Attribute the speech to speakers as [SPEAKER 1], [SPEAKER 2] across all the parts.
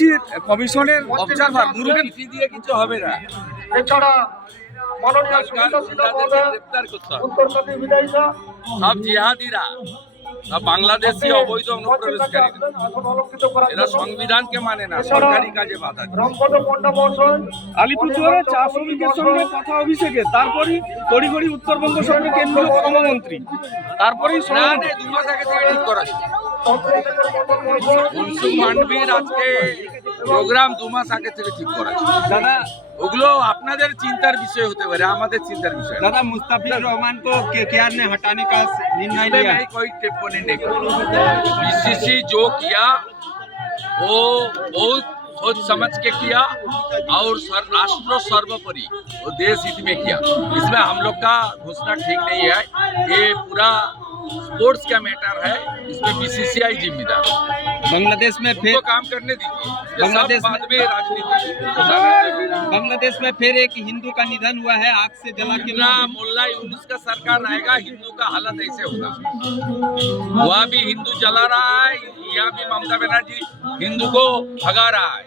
[SPEAKER 1] বলছি কমিশনের অবজারভার মুরুগেন
[SPEAKER 2] চিঠি দিয়ে কিছু হবে না।
[SPEAKER 3] এছাড়া মাননীয়
[SPEAKER 2] সরকার সব জিহাদিরা সব বাংলাদেশি অবৈধ অনুপ্রবেশকারী এরা সংবিধানকে মানে না সরকারি কাজে বাধা
[SPEAKER 1] আলিপুরদুয়ারে চা শ্রমিকের সঙ্গে কথা অভিষেকে তারপরই তড়িঘড়ি উত্তরবঙ্গ সরকারের কেন্দ্রীয় শ্রমমন্ত্রী তারপরেই
[SPEAKER 2] না দু মাস আগে থেকে ঠিক করা মান্ডবির আজকে প্রোগ্রাম দু মাস আগে থেকে ঠিক করা ছিল।
[SPEAKER 4] दादा
[SPEAKER 2] ওগুলো আপনাদের চিন্তার বিষয় হতে পারে আমাদের চিন্তার বিষয় না।
[SPEAKER 4] दादा मुस्तफिजुर रहमान को केकेआर ने हटाने का निर्णय
[SPEAKER 2] इसमें
[SPEAKER 4] लिया
[SPEAKER 2] मैं कोई टिप्पणी नहीं करूंगा बीसीसी जो किया वो बहुत सोच समझ के किया और सर, राष्ट्र सर्वोपरि वो देश हित में किया इसमें हम लोग का घोषणा ठीक नहीं है ये पूरा स्पोर्ट्स का मैटर है इसमें बीसीसीआई जिम्मेदार है।
[SPEAKER 4] बांग्लादेश में
[SPEAKER 2] उनको
[SPEAKER 4] फिर
[SPEAKER 2] काम करने दीजिए ये
[SPEAKER 4] बांग्लादेश
[SPEAKER 2] में
[SPEAKER 4] बांग्लादेश में फिर एक हिंदू का निधन हुआ है आग से जला के
[SPEAKER 2] मुल्ला यूनुस का सरकार रहेगा हिंदू का हालत ऐसे होगा। वहाँ भी हिंदू जला रहा है यहाँ भी ममता बनर्जी हिंदू को भगा रहा है।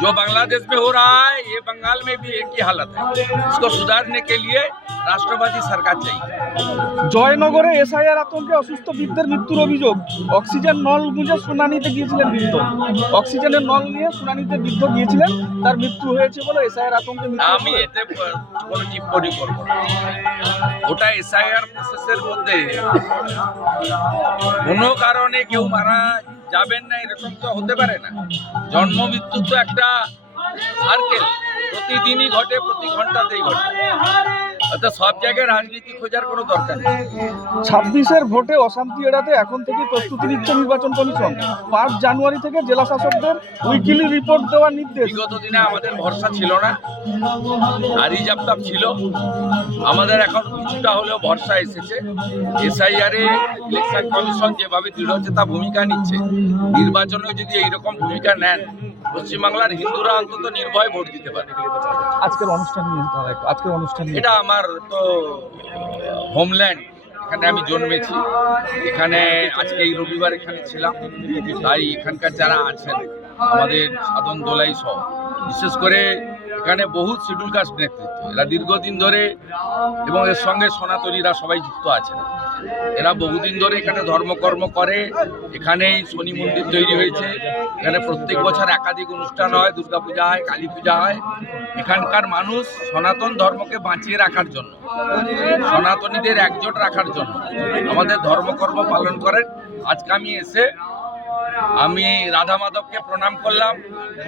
[SPEAKER 2] जो बांग्लादेश में हो रहा है ये बंगाल में भी एक ही हालत है इसको सुधारने के लिए राष्ट्रवादी सरकार चाहिए
[SPEAKER 1] জয়নগরে এসআইআর আতঙ্কে অসুস্থ বৃদ্ধের মৃত্যুর অভিযোগ অক্সিজেন নল গুঁজে শুনানিতে গিয়েছিলেন বৃদ্ধ অক্সিজেনের নল নিয়ে শুনানিতে বৃদ্ধ গিয়েছিলেন তার মৃত্যু হয়েছে বলে এসআইআর আতঙ্কে মৃত্যু
[SPEAKER 2] আমি এতে প- কোনো টিপ্পণি করবো না ওটা এসআইআর প্রসেসের মধ্যে কোনো কারণে কেউ মারা যাবেন না, এরকম তো হতে পারে না। জন্ম মৃত্যু তো একটা সার্কেল। প্রতিদিনই ঘটে, প্রতি ঘন্টাতেই ঘটে। অর্থাৎ সব জায়গায় রাজনীতি খোঁজার কোনো দরকার নেই।
[SPEAKER 1] ছাব্বিশের ভোটে অশান্তি এড়াতে এখন থেকে প্রস্তুতি নিচ্ছে নির্বাচন কমিশন। পাঁচ জানুয়ারি থেকে জেলা শাসকদের উইকিলি রিপোর্ট দেওয়ার নির্দেশ।
[SPEAKER 2] বিগত দিনে আমাদের ভরসা ছিল না আর জাপতাপ ছিল। আমাদের এখন কিছুটা হলেও ভরসা এসেছে। এসআইআর ইলেকশন কমিশন যেভাবে দৃঢ়চেতা ভূমিকা নিচ্ছে নির্বাচনে যদি এইরকম ভূমিকা নেন পশ্চিমবাংলার হিন্দুরা অন্তত নির্ভয় ভোট দিতে পারে।
[SPEAKER 1] আজকের অনুষ্ঠান নিয়ে দাদা একটু, আজকের অনুষ্ঠান
[SPEAKER 2] এটা আমার তো হোমল্যান্ড এখানে আমি জন্মেছি। এখানে আজকে এই রবিবার এখানে ছিলাম। তাই এখানকার যারা আছেন আমাদের সাধন দোলাই সহ বিশেষ করে এখানে বহু শিডিউল কাস্ট নেতৃত্ব। এরা দীর্ঘদিন ধরে এবং এর সঙ্গে সনাতনীরা সবাই যুক্ত আছেন। এরা বহুদিন ধরে এখানে ধর্মকর্ম করে, এখানেই শনি মন্দির তৈরি হয়েছে। এখানে প্রত্যেক বছর একাধিক অনুষ্ঠান হয়, দুর্গাপূজা হয় কালী পূজা হয়। এখানকার মানুষ সনাতন ধর্মকে বাঁচিয়ে রাখার জন্য, সনাতনীদের একজোট রাখার জন্য আমাদের ধর্মকর্ম পালন করেন। আজকে আমি এসে আমি রাধা মাধবকে প্রণাম করলাম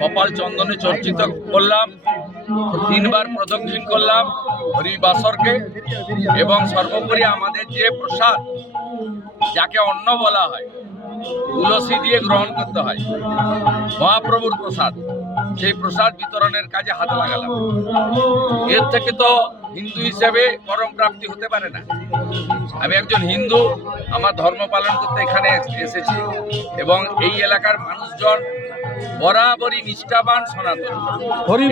[SPEAKER 2] কপাল চন্দনে চর্চিত করলাম, তিনবার প্রদক্ষিণ করলাম। হরিবাসরকে এবং সর্বোপরি আমাদের যে প্রসাদ, যাকে অন্ন বলা হয়, তুলসী দিয়ে গ্রহণ করতে হয়, মহাপ্রভুর প্রসাদ, সেই প্রসাদ বিতরণের কাজে হাত লাগালাম। এর থেকে তো হিন্দু হিসেবে পরম প্রাপ্তি হতে পারে না। আমি একজন হিন্দু, আমার ধর্ম পালন করতে এখানে এসেছি এবং এই এলাকার মানুষজন বরাবরই নিষ্ঠাবান সনাতন।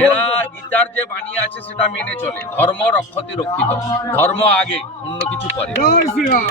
[SPEAKER 2] এরা গীতার যে বাণী আছে সেটা মেনে চলে। ধর্ম রক্ষতি রক্ষিত। ধর্ম আগে অন্য কিছু করে